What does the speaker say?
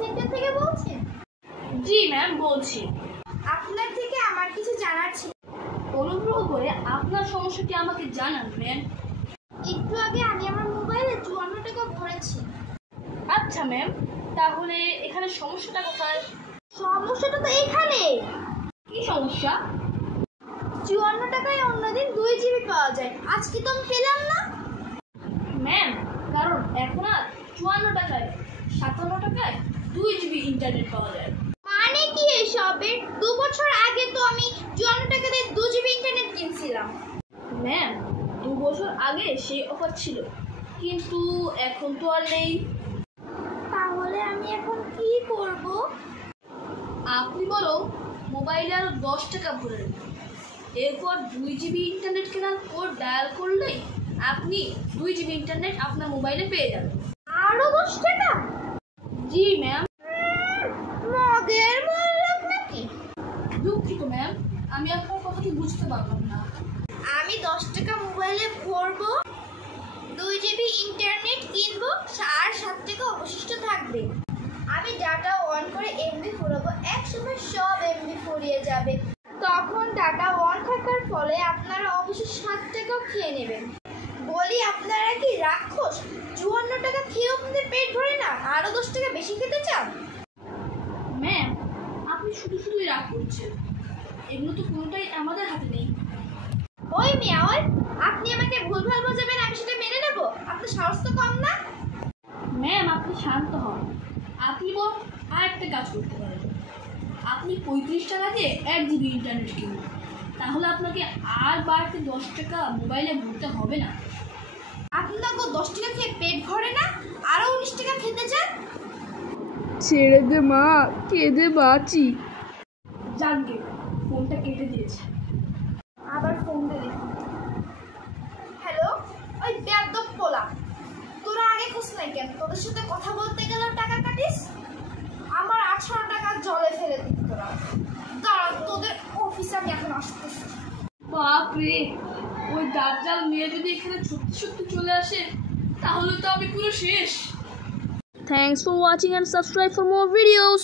Centre থেকে বলছেন? জি ma'am, বলছি। আপনার থেকে আমার কিছু জানার ছিল। অনুগ্রহ করে আপনার সমস্যাটি আমাকে জানান ম্যাম। একটু আগে আমি আমার মোবাইলে 54 টাকা ভরেছি। আচ্ছা ম্যাম, তাহলে এখানে সমস্যাটা কোথায়? সমস্যাটা তো এখানে। কি সমস্যা? 54 টাকায় অন্যদিন 2 জিবি পাওয়া যায়, আজকে তো আমি পেলাম না। ম্যাম, কারণ এখন আর 54 টাকায় 57 টাকায় 2 জিবি ইন্টারনেট পাওয়া যায়। মানে কি এসবের? 2 বছর আগে তো আমি 54 টাকা দিয়ে 2 জিবি ইন্টারনেট কিনছিলাম। ম্যাম, 2 বছর আগে সেই অফার ছিল, কিন্তু এখন তো আর নেই। তাহলে আমি এখন কি করব? আপনি বরং মোবাইলে আরও 10 টাকা ভরে নেন। এরপর 2 জিবি ইন্টারনেট কেনার কোড ডায়াল করলেই আপনি 2 জিবি ইন্টারনেট আপনার মোবাইলে পেয়ে যাবেন। আরো 10 টাকা? জি ম্যাম। মগের মূল্য নাকি? দুঃখিত ম্যাম, আমি আপনার কথাটি বুঝতে পারলাম না। আমি 10 টাকা মোবাইলে ভরবো, 2 জিবি ইন্টারনেট কিনবো, আর 7 টাকা অবশিষ্ট থাকবে। আমি ডাটা অন করে এমবি ফুরাবো, একসময় সব এমবি ফুরিয়ে যাবে। তখন ডাটা অন থাকার ফলে আপনারা অবশ্যই 7 টাকাও খেয়ে নেবেন। বলি, আপনারা কি রাক্ষস? 54 টাকা খেয়েও আপনাদের পেট ভরে না, আরো 10 টাকা বেশি খেতে চান? ম্যাম, আপনি শুধু শুধুই রাগ করছেন। এগুলো তো কোনোটাই আমাদের হাতে নেই। ওই মিয়া, ওই আপনি আমাকে ভুলভাল বোঝাবেন, আমি সেটা মেনে নেব? আপনার সাহস তো কম না। ম্যাম, আপনি শান্ত হন। আপনি বরং আরেকটা কাজ করতে পারেন। আপনি 35 টাকা দিয়ে 1 জিবি ইন্টারনেট কিনুন, তাহলে আপনাকে আর বাড়তি 10 টাকা মোবাইলে ভরতে হবে না। আপনাকে 10 টাকা খেয়ে পেট ভরে না, আরো 19 টাকা খেতে চান? ছেড়ে দে মা, কেঁদে বাঁচি। যাকে ফোনটা কেটে দিয়েছে। আবার ফোন দিলি। হ্যালো, ওই বেয়াদব পোলা, তোরা আগে খোঁজ নাই কেন? তোদের সাথে কথা বলতে গেলেও টাকা কাটিস। আমার 18 টাকা জলে ফেলে দিত তোরা। দাঁড়া, তোদের অফিসে আমি এখন আসতেছি। বাপ রে, ওই দাজ্জাল মেয়ে যদি এখানে সত্যি সত্যি চলে আসে, তাহলে তো আমি পুরো শেষ। Thanks for watching and subscribe for more videos.